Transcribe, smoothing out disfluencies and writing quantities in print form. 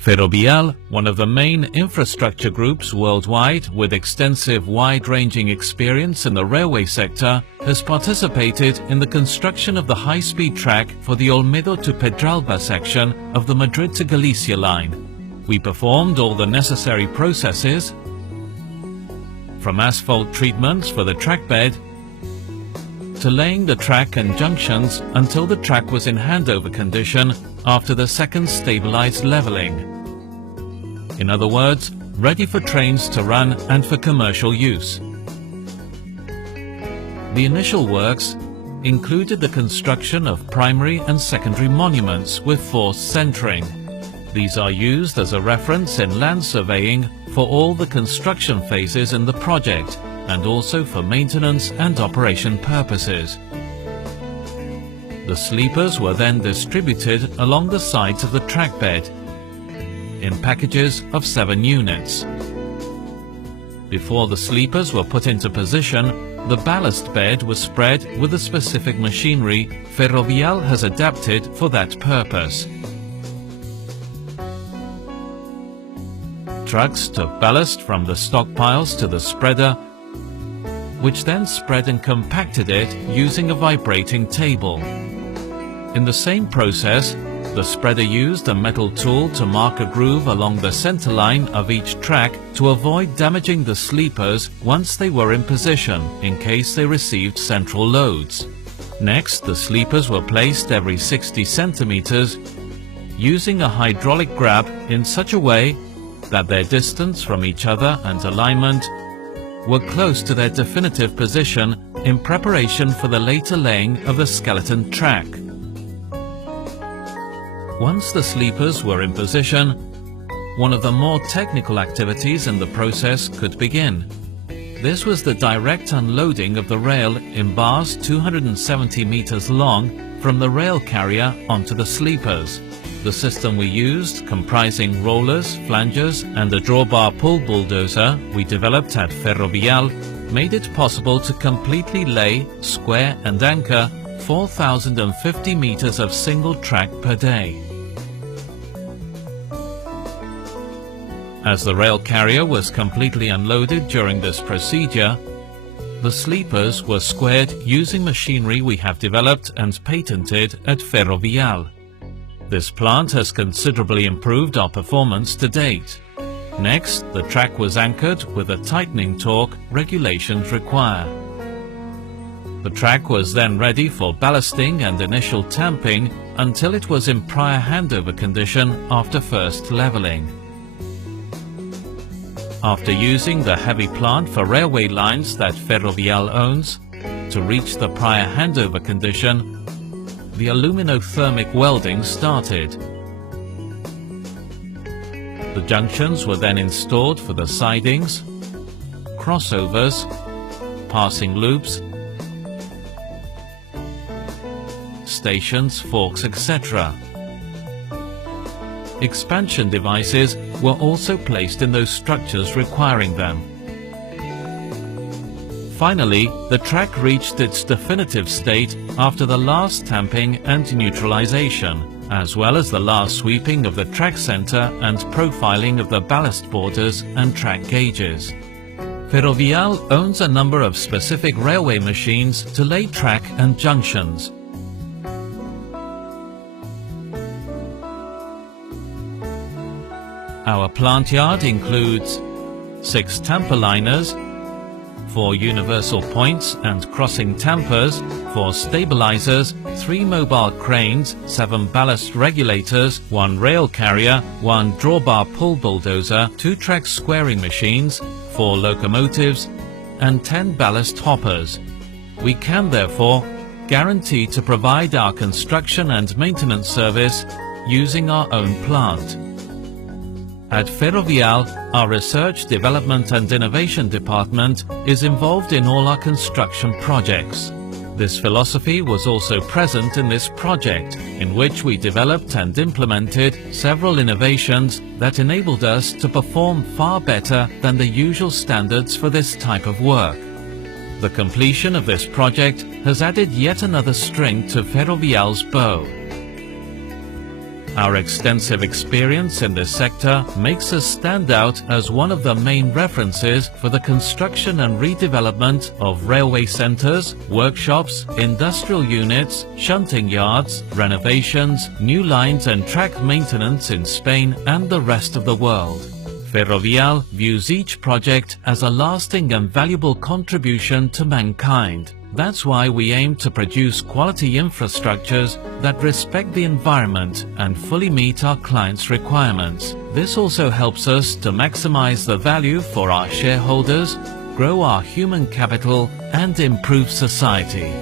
Ferrovial, one of the main infrastructure groups worldwide with extensive wide-ranging experience in the railway sector, has participated in the construction of the high-speed track for the Olmedo to Pedralba section of the Madrid to Galicia line. We performed all the necessary processes, from asphalt treatments for the track bed to laying the track and junctions until the track was in handover condition after the second stabilized leveling. In other words, ready for trains to run and for commercial use. The initial works included the construction of primary and secondary monuments with forced centering. These are used as a reference in land surveying for all the construction phases in the project and also for maintenance and operation purposes. The sleepers were then distributed along the sides of the track bed in packages of 7 units. Before the sleepers were put into position, the ballast bed was spread with a specific machinery Ferrovial has adapted for that purpose. Trucks took ballast from the stockpiles to the spreader, which then spread and compacted it using a vibrating table. In the same process, the spreader used a metal tool to mark a groove along the center line of each track to avoid damaging the sleepers once they were in position in case they received central loads. Next, the sleepers were placed every 60 centimeters using a hydraulic grab in such a way that their distance from each other and alignment were close to their definitive position in preparation for the later laying of the skeleton track. Once the sleepers were in position, one of the more technical activities in the process could begin. This was the direct unloading of the rail in bars 270 meters long from the rail carrier onto the sleepers. The system we used, comprising rollers, flangers and a drawbar pull bulldozer we developed at Ferrovial, made it possible to completely lay, square and anchor 4,050 meters of single track per day. As the rail carrier was completely unloaded during this procedure, the sleepers were squared using machinery we have developed and patented at Ferrovial. This plant has considerably improved our performance to date. Next, the track was anchored with the tightening torque regulations require. The track was then ready for ballasting and initial tamping until it was in prior handover condition after first leveling. After using the heavy plant for railway lines that Ferrovial owns, to reach the prior handover condition, the aluminothermic welding started. The junctions were then installed for the sidings, crossovers, passing loops, stations, forks, etc. Expansion devices were also placed in those structures requiring them. Finally, the track reached its definitive state after the last tamping and neutralization, as well as the last sweeping of the track center and profiling of the ballast borders and track gauges. Ferrovial owns a number of specific railway machines to lay track and junctions. Our plant yard includes 6 tamper liners, 4 universal points and crossing tampers, 4 stabilizers, 3 mobile cranes, 7 ballast regulators, 1 rail carrier, 1 drawbar pull bulldozer, 2 track squaring machines, 4 locomotives, and 10 ballast hoppers. We can therefore guarantee to provide our construction and maintenance service using our own plant. At Ferrovial, our Research, Development and Innovation Department is involved in all our construction projects. This philosophy was also present in this project, in which we developed and implemented several innovations that enabled us to perform far better than the usual standards for this type of work. The completion of this project has added yet another string to Ferrovial's bow. Our extensive experience in this sector makes us stand out as one of the main references for the construction and redevelopment of railway centers, workshops, industrial units, shunting yards, renovations, new lines and track maintenance in Spain and the rest of the world. Ferrovial views each project as a lasting and valuable contribution to mankind. That's why we aim to produce quality infrastructures that respect the environment and fully meet our clients' requirements. This also helps us to maximize the value for our shareholders, grow our human capital, and improve society.